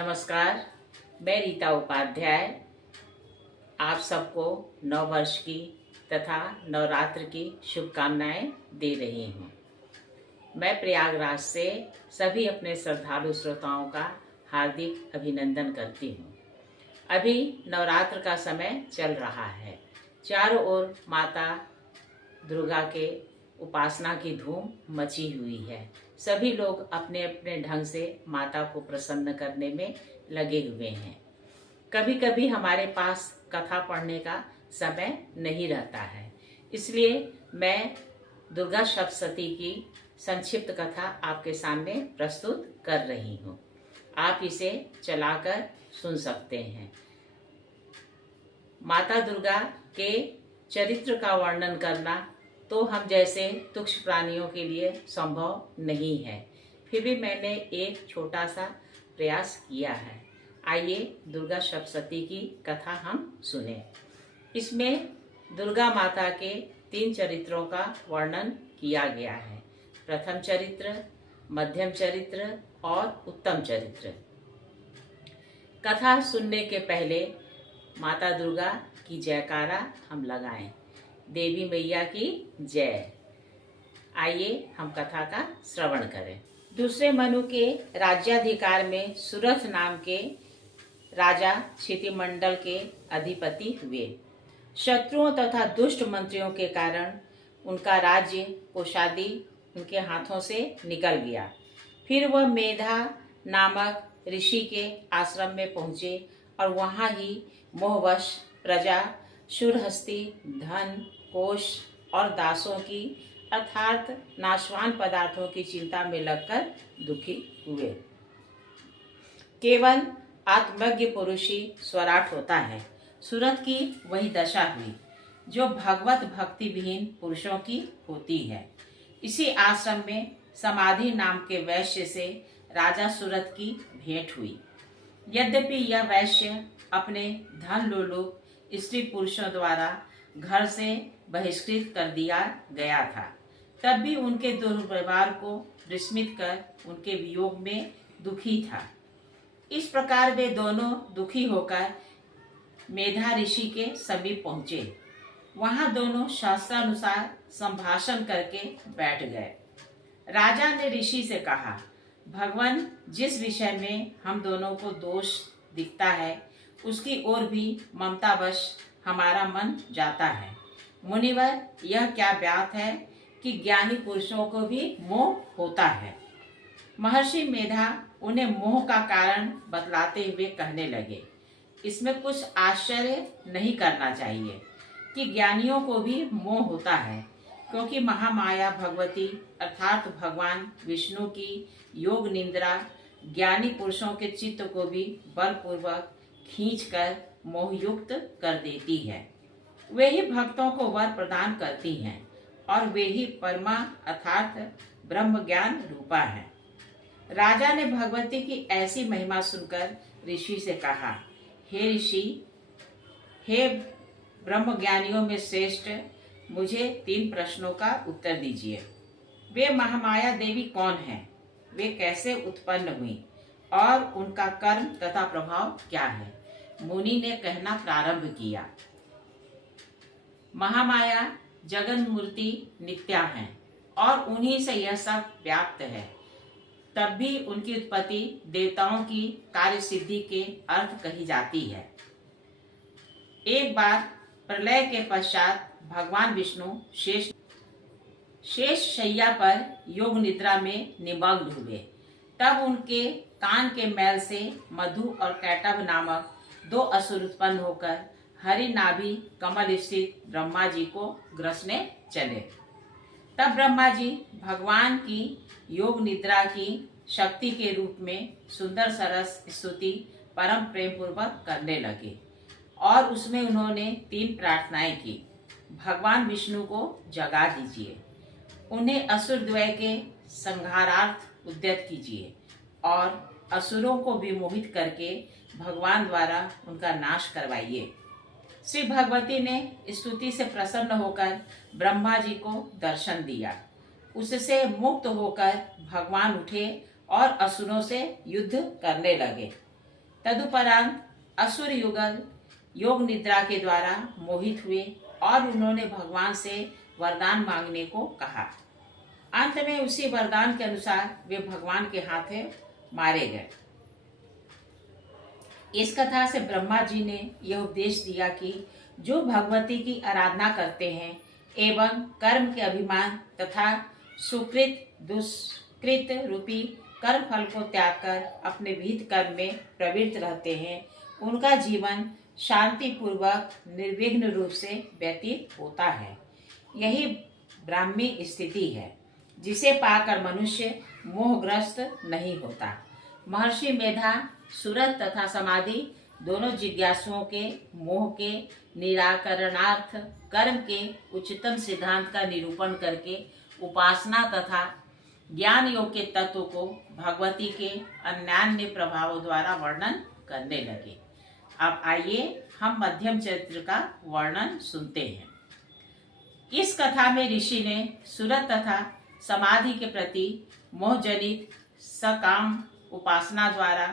नमस्कार। मैं रीता उपाध्याय आप सबको नव वर्ष की तथा नवरात्र की शुभकामनाएं दे रही हूँ। मैं प्रयागराज से सभी अपने श्रद्धालु श्रोताओं का हार्दिक अभिनंदन करती हूँ। अभी नवरात्र का समय चल रहा है। चारों ओर माता दुर्गा के उपासना की धूम मची हुई है। सभी लोग अपने अपने ढंग से माता को प्रसन्न करने में लगे हुए हैं। कभी कभी हमारे पास कथा पढ़ने का समय नहीं रहता है, इसलिए मैं दुर्गा सप्तशती की संक्षिप्त कथा आपके सामने प्रस्तुत कर रही हूँ। आप इसे चलाकर सुन सकते हैं। माता दुर्गा के चरित्र का वर्णन करना तो हम जैसे तुच्छ प्राणियों के लिए संभव नहीं है, फिर भी मैंने एक छोटा सा प्रयास किया है। आइए दुर्गा सप्तशती की कथा हम सुने। इसमें दुर्गा माता के 3 चरित्रों का वर्णन किया गया है। प्रथम चरित्र, मध्यम चरित्र और उत्तम चरित्र। कथा सुनने के पहले माता दुर्गा की जयकारा हम लगाएं। देवी मैया की जय। आइए हम कथा का श्रवण करें। दूसरे मनु के राज्याधिकार में सुरथ नाम के राजा क्षितिमंडल के अधिपति हुए। शत्रुओं तथा दुष्ट मंत्रियों के कारण उनका राज्य कोषादि उनके हाथों से निकल गया। फिर वह मेधा नामक ऋषि के आश्रम में पहुंचे और वहां ही मोहवश प्रजा, शूरहस्ती, धन, कोष और दासों की अर्थात नाशवान पदार्थों की चिंता में लगकर दुखी हुए। केवल आत्मज्ञ पुरुष ही स्वराट होता है। सुरथ की वही दशा हुई जो भगवत भक्ति विहीन पुरुषों की होती है। इसी आश्रम में समाधि नाम के वैश्य से राजा सुरथ की भेंट हुई। यद्यपि यह वैश्य अपने धन लोलुप स्त्री पुरुषों द्वारा घर से बहिष्कृत कर दिया गया था, तब भी उनके दुर्व्यवहार को विस्मित कर उनके वियोग में दुखी था। इस प्रकार वे दोनों दुखी होकर मेधा ऋषि के समीप पहुंचे। वहां दोनों शास्त्रानुसार संभाषण करके बैठ गए। राजा ने ऋषि से कहा, भगवान, जिस विषय में हम दोनों को दोष दिखता है उसकी ओर भी ममतावश हमारा मन जाता है। मुनिवर, यह क्या बात है कि ज्ञानी पुरुषों को भी मोह होता है। महर्षि मेधा उन्हें मोह का कारण बतलाते हुए कहने लगे, इसमें कुछ आश्चर्य नहीं करना चाहिए कि ज्ञानियों को भी मोह होता है, क्योंकि महामाया भगवती अर्थात भगवान विष्णु की योग निद्रा ज्ञानी पुरुषों के चित्त को भी बलपूर्वक खींचकर मोहयुक्त कर देती है। वे ही भक्तों को वर प्रदान करती हैं और वे ही परमा अर्थात ब्रह्म ज्ञान रूपा है। राजा ने भगवती की ऐसी महिमा सुनकर ऋषि से कहा, हे ऋषि, हे ब्रह्म ज्ञानियों में श्रेष्ठ, मुझे 3 प्रश्नों का उत्तर दीजिए। वे महामाया देवी कौन है, वे कैसे उत्पन्न हुई और उनका कर्म तथा प्रभाव क्या है। मुनि ने कहना प्रारंभ किया, महामाया जगन मूर्ति नित्या है और उन्हीं से यह सब व्याप्त है। तब भी उनकी उत्पत्ति देवताओं की कार्य सिद्धि के अर्थ कही जाती है। एक बार प्रलय के पश्चात भगवान विष्णु शेष शैया पर योग निद्रा में निमग्न हुए। तब उनके कान के मैल से मधु और कैटभ नामक 2 असुर उत्पन्न होकर हरि नाभि कमल स्थित ब्रह्मा जी को ग्रसने चले। तब ब्रह्मा जी भगवान की योग निद्रा की शक्ति के रूप में सुंदर सरस स्तुति परम प्रेम पूर्वक करने लगे और उसमें उन्होंने 3 प्रार्थनाएं की। भगवान विष्णु को जगा दीजिए, उन्हें असुर द्वय के संहारार्थ उद्यत कीजिए और असुरों को विमोहित करके भगवान द्वारा उनका नाश करवाइए। श्री भगवती ने स्तुति से प्रसन्न होकर ब्रह्मा जी को दर्शन दिया। उससे मुक्त होकर भगवान उठे और असुरों से युद्ध करने लगे। तदुपरांत असुर युगल योग निद्रा के द्वारा मोहित हुए और उन्होंने भगवान से वरदान मांगने को कहा। अंत में उसी वरदान के अनुसार वे भगवान के हाथों मारे गए। इस कथा से ब्रह्मा जी ने यह उपदेश दिया कि जो भगवती की आराधना करते हैं एवं कर्म के अभिमान तथा सुकृत दुष्कृत रूपी कर्म फल को त्याग कर अपने विहित कर्म में प्रवृत्त रहते हैं, उनका जीवन शांति पूर्वक निर्विघ्न रूप से व्यतीत होता है। यही ब्राह्मी स्थिति है जिसे पाकर मनुष्य मोहग्रस्त नहीं होता। महर्षि मेधा सुरत तथा समाधि दोनों जिज्ञासुओं के मोह के निराकरणार्थ कर्म के उच्चतम सिद्धांत का निरूपण करके उपासना तथा ज्ञान योग के तत्व को भगवती के अन्यान्य प्रभावों द्वारा वर्णन करने लगे। अब आइए हम मध्यम चरित्र का वर्णन सुनते हैं। इस कथा में ऋषि ने सुरत तथा समाधि के प्रति मोहजनित सकाम उपासना द्वारा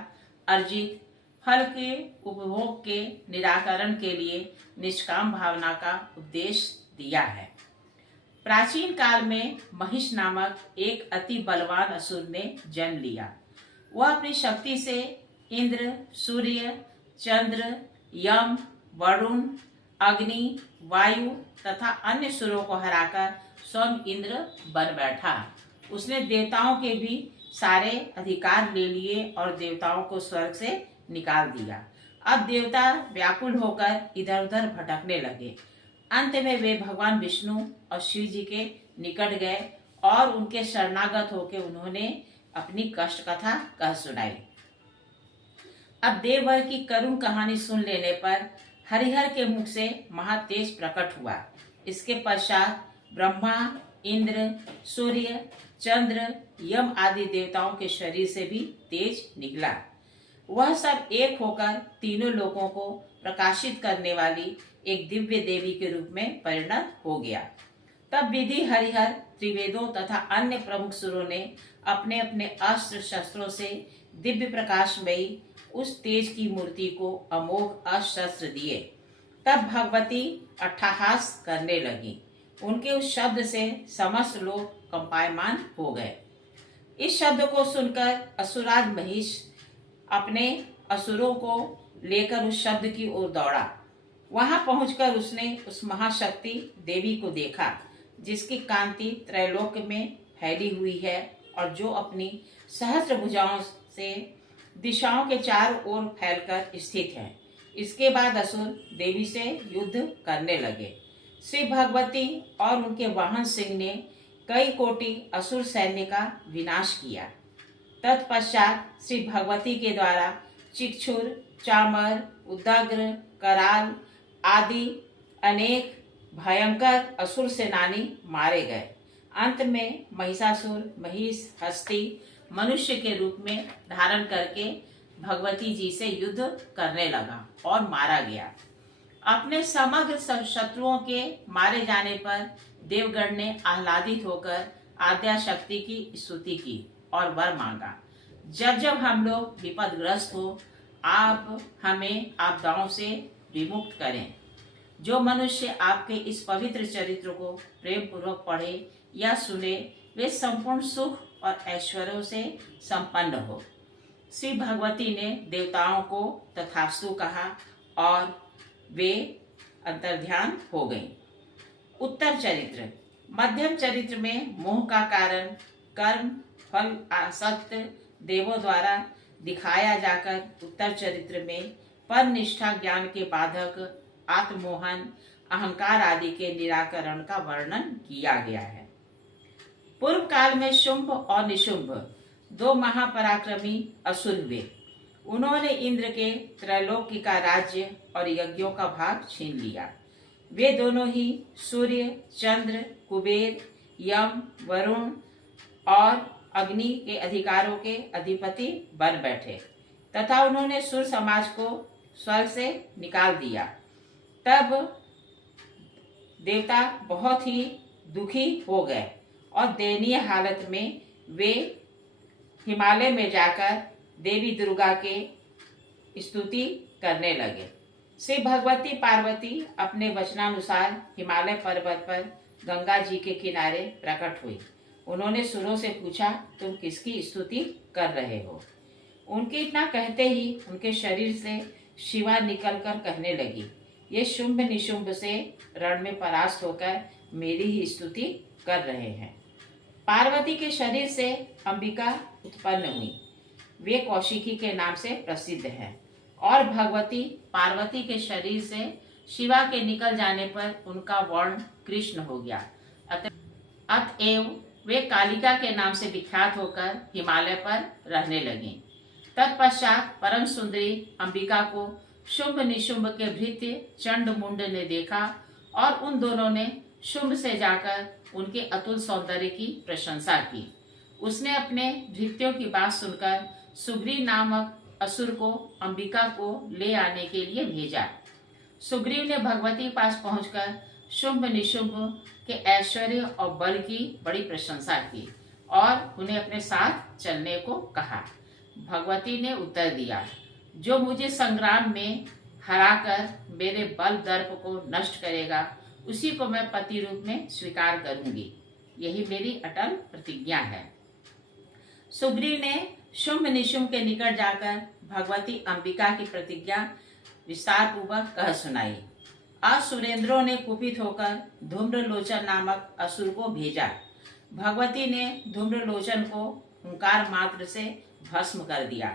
अर्जित फल के उपभोग के निराकरण के लिए निष्काम भावना का उपदेश दिया है। प्राचीन काल में महिष नामक एक अति बलवान असुर ने जन्म लिया। वह अपनी शक्ति से इंद्र, सूर्य, चंद्र, यम, वरुण, अग्नि, वायु तथा अन्य सुरों को हराकर स्वयं इंद्र बन बैठा। उसने देवताओं के भी सारे अधिकार ले लिए और देवताओं को स्वर्ग से निकाल दिया। अब देवता व्याकुल होकर इधर उधर भटकने लगे। अंत में वे भगवान विष्णु और शिव जी के निकट गए और उनके शरणागत होकर उन्होंने अपनी कष्ट कथा कह सुनाई। अब देववर की करुण कहानी सुन लेने पर हरिहर के मुख से महातेज प्रकट हुआ। इसके पश्चात ब्रह्मा, इंद्र, सूर्य, चंद्र, यम आदि देवताओं के शरीर से भी तेज निकला। वह सब एक होकर तीनों लोकों को प्रकाशित करने वाली एक दिव्य देवी के रूप में परिणत हो गया। तब विधि हरिहर त्रिवेदों तथा अन्य प्रमुख सुरों ने अपने अपने अस्त्र शस्त्रों से दिव्य प्रकाशमयी उस तेज की मूर्ति को अमोघ अस्त्र दिए। तब भगवती अट्टहास करने लगी। उनके उस शब्द से समस्त लोग कंपायमान हो गए। इस शब्द को सुनकर असुराज महिष अपने असुरों को लेकर उस शब्द की ओर दौड़ा। वहां पहुंचकर उसने उस महाशक्ति देवी को देखा जिसकी कांति त्रैलोक में फैली हुई है और जो अपनी सहस्त्र भुजाओं से दिशाओं के चारों ओर फैलकर स्थित है। इसके बाद असुर देवी से युद्ध करने लगे। श्री भगवती और उनके वाहन सिंह ने कई कोटि असुर सैन्य का विनाश किया। तत्पश्चात श्री भगवती के द्वारा चिक्षुर, चामर, उदग्र, कराल आदि अनेक भयंकर असुर सेनानी मारे गए। अंत में महिषासुर महिष हस्ती मनुष्य के रूप में धारण करके भगवती जी से युद्ध करने लगा और मारा गया। अपने समग्र शत्रुओं के मारे जाने पर देवगण ने आह्लादित होकर आद्या शक्ति की स्तुति की और वर मांगा, जब जब हम लोग विपदग्रस्त हो आप हमें आपदाओं से विमुक्त करें। जो मनुष्य आपके इस पवित्र चरित्र को प्रेम पूर्वक पढ़े या सुने वे संपूर्ण सुख और ऐश्वर्यों से संपन्न हो। श्री भगवती ने देवताओं को तथास्तु कहा और वे अंतर्ध्यान हो गईं। उत्तर चरित्र। मध्यम चरित्र में मोह का कारण कर्म फल आसक्त देवों द्वारा दिखाया जाकर उत्तर चरित्र में पर निष्ठा ज्ञान के बाधक आत्ममोहन अहंकार आदि के निराकरण का वर्णन किया गया है। पूर्व काल में शुंभ और निशुंभ दो महापराक्रमी असुर हुए। उन्होंने इंद्र के त्रैलोक्य का राज्य और यज्ञों का भाग छीन लिया। वे दोनों ही सूर्य, चंद्र, कुबेर, यम, वरुण और अग्नि के अधिकारों के अधिपति बन बैठे तथा उन्होंने सुर समाज को स्वर्ग से निकाल दिया। तब देवता बहुत ही दुखी हो गए और दयनीय हालत में वे हिमालय में जाकर देवी दुर्गा के स्तुति करने लगे। श्री भगवती पार्वती अपने वचनानुसार हिमालय पर्वत पर गंगा जी के किनारे प्रकट हुई। उन्होंने सुरों से पूछा, तुम किसकी स्तुति कर रहे हो? उनके इतना कहते ही उनके शरीर से शिवा निकलकर कहने लगी, ये शुंभ निशुंभ से रण में परास्त होकर मेरी ही स्तुति कर रहे हैं। पार्वती के शरीर से अंबिका उत्पन्न हुई। वे कौशिकी के नाम से प्रसिद्ध हैं और भगवती पार्वती के शरीर से शिवा के निकल जाने पर उनका वर्ण कृष्ण हो गया। अतएव वे कालिका के नाम से विख्यात होकर हिमालय पर रहने लगीं। तत्पश्चात परम सुंदरी अंबिका को शुंभ निशुंभ के भृत्य चंड मुंड ने देखा और उन दोनों ने शुंभ से जाकर उनके अतुल सौंदर्य की प्रशंसा की। उसने अपने भृत्यों की बात सुनकर सुग्रीव नामक असुर को अंबिका को ले आने के लिए भेजा। सुग्रीव ने भगवती के पास पहुंचकर शुंभ निशुंभ के ऐश्वर्य और बल की बड़ी प्रशंसा की और उन्हें अपने साथ चलने को कहा। भगवती ने उत्तर दिया, जो मुझे संग्राम में हराकर मेरे बल दर्प को नष्ट करेगा उसी को मैं पति रूप में स्वीकार करूंगी। यही मेरी अटल प्रतिज्ञा है। सुग्रीव ने शुंभ निशुंभ के निकट जाकर भगवती अंबिका की प्रतिज्ञा विस्तार पूर्वक कह सुनाई। असुरेंद्रों ने कुपित होकर धूम्रलोचन नामक असुर को भेजा। भगवती ने धूम्रलोचन को हुंकार मात्र से भस्म कर दिया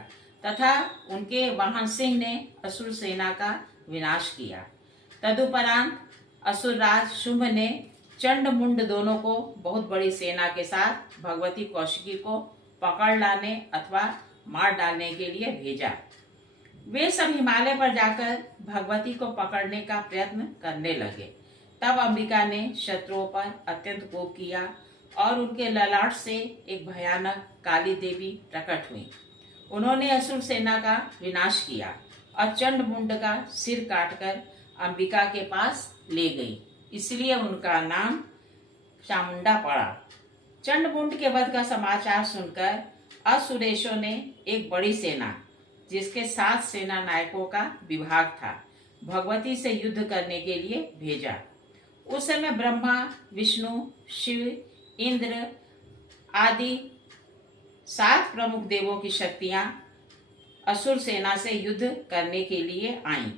तथा उनके वाहन सिंह ने असुर सेना का विनाश किया। तदुपरांत असुरराज शुंभ ने चंड मुंड दोनों को बहुत बड़ी सेना के साथ भगवती कौशिकी को पकड़ लाने अथवा मार डालने के लिए भेजा। वे सब हिमालय पर जाकर भगवती को पकड़ने का प्रयत्न करने लगे। तब अंबिका ने शत्रुओं पर अत्यंत कोप किया और उनके ललाट से एक भयानक काली देवी प्रकट हुई। उन्होंने असुर सेना का विनाश किया और चंड मुंड का सिर काटकर अंबिका के पास ले गई, इसलिए उनका नाम चामुंडा पड़ा। चंड मुंड के वध का समाचार सुनकर असुरेशों ने एक बड़ी सेना, जिसके 7 सेना नायकों का विभाग था, भगवती से युद्ध करने के लिए भेजा। उस समय ब्रह्मा, विष्णु, शिव, इंद्र आदि 7 प्रमुख देवों की शक्तियां असुर सेना से युद्ध करने के लिए आईं।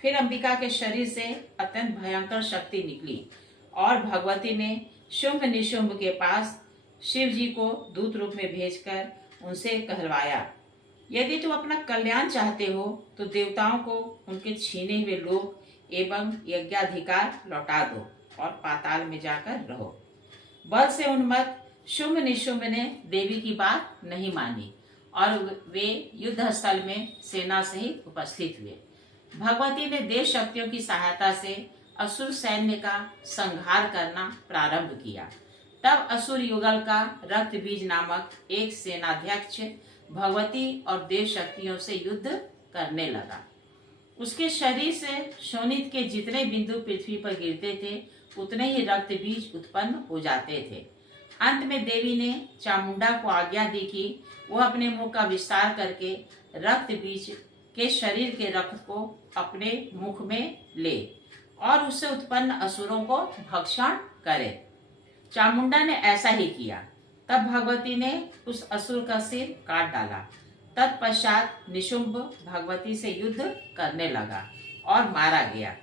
फिर अंबिका के शरीर से अत्यंत भयंकर शक्ति निकली और भगवती ने शुंभ निशुंभ के पास शिव जी को दूत रूप में भेजकर उनसे कहलवाया, यदि तुम अपना कल्याण चाहते हो तो देवताओं को उनके छीने हुए लोक एवं यज्ञाधिकार लौटा दो और पाताल में जाकर रहो। बल से उन्मत्त शुंभ निशुंभ ने देवी की बात नहीं मानी और वे युद्ध स्थल में सेना सहित उपस्थित हुए। भगवती ने देव शक्तियों की सहायता से असुर सैन्य का संहार करना प्रारंभ किया। तब असुर युगल का रक्त बीज नामक एक सेनाध्यक्ष भगवती और देव शक्तियों से युद्ध करने लगा। उसके शरीर से शोणित के जितने बिंदु पृथ्वी पर गिरते थे उतने ही रक्त बीज उत्पन्न हो जाते थे। अंत में देवी ने चामुंडा को आज्ञा दी कि वह अपने मुंह का विस्तार करके रक्त बीज के शरीर के रक्त को अपने मुख में ले और उससे उत्पन्न असुरों को भक्षण करे। चामुंडा ने ऐसा ही किया। तब भगवती ने उस असुर का सिर काट डाला। तत्पश्चात निशुंभ भगवती से युद्ध करने लगा और मारा गया।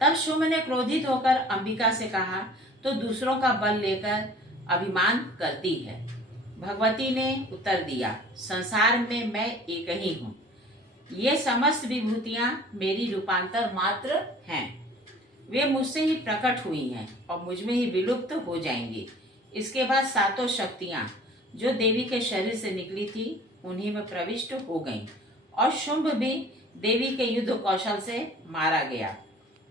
तब शुंभ ने क्रोधित होकर अंबिका से कहा, तो दूसरों का बल लेकर अभिमान करती है। भगवती ने उत्तर दिया, संसार में मैं एक ही हूँ। ये समस्त विभूतियां मेरी रूपांतर मात्र हैं। वे मुझसे ही प्रकट हुई हैं और मुझमें ही विलुप्त हो जाएंगी। इसके बाद 7 शक्तियां जो देवी के शरीर से निकली थी उन्हीं में प्रविष्ट हो गईं और शुंभ भी देवी के युद्ध कौशल से मारा गया।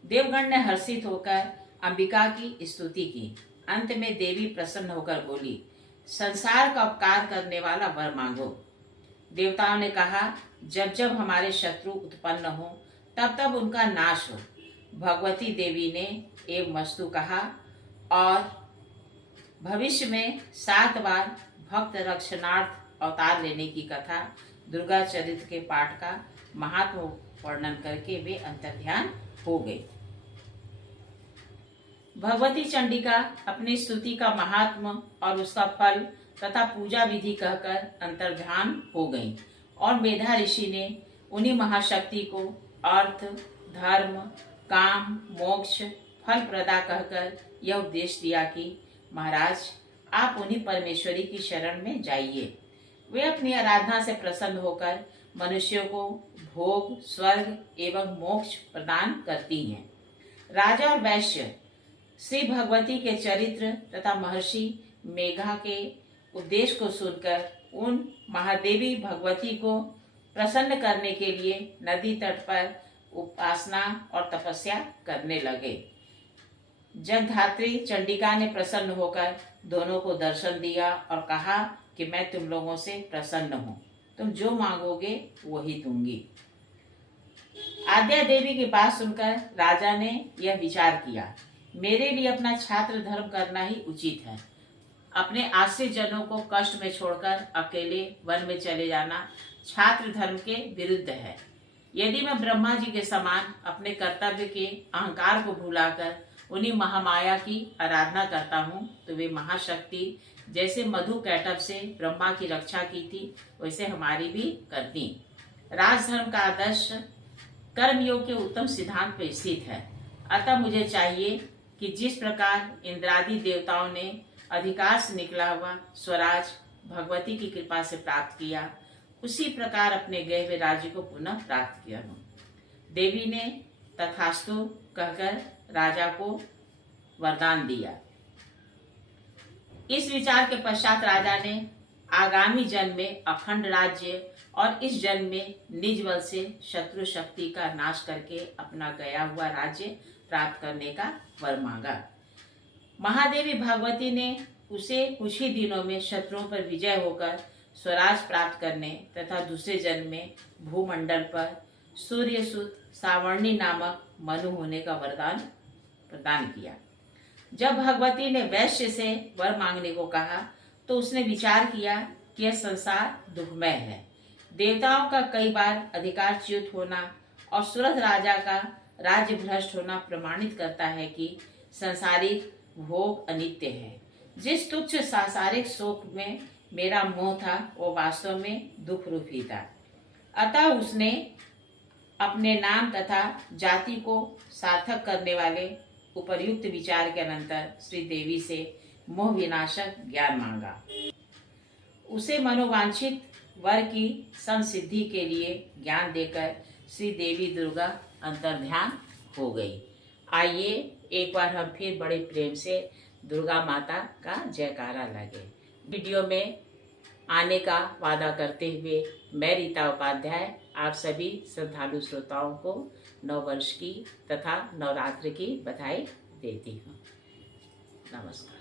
देवगण ने हर्षित होकर अंबिका की स्तुति की। अंत में देवी प्रसन्न होकर बोली, संसार का उपकार करने वाला वर मांगो। देवताओं ने कहा, जब जब हमारे शत्रु उत्पन्न हो तब तब उनका नाश हो। भगवती देवी ने एक वस्तु कहा और भविष्य में 7 बार भक्त रक्षणार्थ अवतार लेने की कथा दुर्गा चरित्र के पाठ का महात्म वर्णन करके वे अंतर्ध्यान हो गई। भगवती चंडिका अपनी स्तुति का महात्म और उसका फल तथा पूजा विधि कहकर अंतर्ध्यान हो गईं और मेधा ऋषि ने उन्हीं महाशक्ति को अर्थ, धर्म, काम, मोक्ष, फल प्रदा कहकर यह उपदेश दिया कि महाराज, आप उन्हीं परमेश्वरी की शरण में जाइए। वे अपनी आराधना से प्रसन्न होकर मनुष्यों को भोग, स्वर्ग एवं मोक्ष प्रदान करती हैं। राजा और वैश्य श्री भगवती के चरित्र तथा महर्षि मेघा के उपदेश को सुनकर उन महादेवी भगवती को प्रसन्न करने के लिए नदी तट पर उपासना और तपस्या करने लगे। जगधात्री चंडिका ने प्रसन्न होकर दोनों को दर्शन दिया और कहा कि मैं तुम लोगों से प्रसन्न हूँ, तुम जो मांगोगे वही दूंगी। आद्या देवी की बात सुनकर राजा ने यह विचार किया, मेरे लिए अपना छात्र धर्म करना ही उचित है। अपने आश्रित जनों को कष्ट में छोड़कर अकेले वन में चले जाना छात्र धर्म के विरुद्ध है। यदि मैं ब्रह्मा जी के समान अपने कर्तव्य के अहंकार को भुलाकर उन्हीं महामाया की आराधना करता हूँ तो वे महाशक्ति जैसे मधु कैटभ से ब्रह्मा की रक्षा की थी वैसे हमारी भी करती। राजधर्म का आदर्श कर्मयोग के उत्तम सिद्धांत पर स्थित है। अतः मुझे चाहिए कि जिस प्रकार इंद्रादि देवताओं ने अधिकार से निकला हुआ स्वराज भगवती की कृपा से प्राप्त किया, उसी प्रकार अपने गए हुए राज्य को पुनः प्राप्त किया हूँ। देवी ने तथास्तु कहकर राजा को वरदान दिया। इस विचार के पश्चात राजा ने आगामी जन्म में अखंड राज्य और इस जन्म में निज बल से शत्रु शक्ति का नाश करके अपना गया हुआ राज्य प्राप्त करने का वर मांगा। महादेवी भगवती ने उसे कुछ ही दिनों में शत्रुओं पर विजय होकर स्वराज प्राप्त करने तथा दूसरे जन्म में भूमंडल पर सूर्यसुत सावर्णी नामक मनु होने का वरदान प्रदान किया। जब भगवती ने वैश्य से वर मांगने को कहा तो उसने विचार किया कि यह संसार दुखमय है। देवताओं का कई बार अधिकारच्युत होना और सुरथ राजा का राज्य भ्रष्ट होना प्रमाणित करता है कि संसारिक भोग अनित्य है। जिस तुच्छ सांसारिक सुख में मेरा मोह था वो वास्तव में दुख रूप ही था। अतः उसने अपने नाम तथा जाति को सार्थक करने वाले उपर्युक्त विचार के अनंतर श्री देवी से मोह विनाशक ज्ञान मांगा। उसे मनोवांछित वर की संसिद्धि के लिए ज्ञान देकर श्री देवी दुर्गा अंतर्ध्यान हो गई। आइए एक बार हम फिर बड़े प्रेम से दुर्गा माता का जयकारा लगे। वीडियो में आने का वादा करते हुए मैं रीता उपाध्याय आप सभी श्रद्धालु श्रोताओं को नववर्ष की तथा नवरात्र की बधाई देती हूँ। नमस्कार।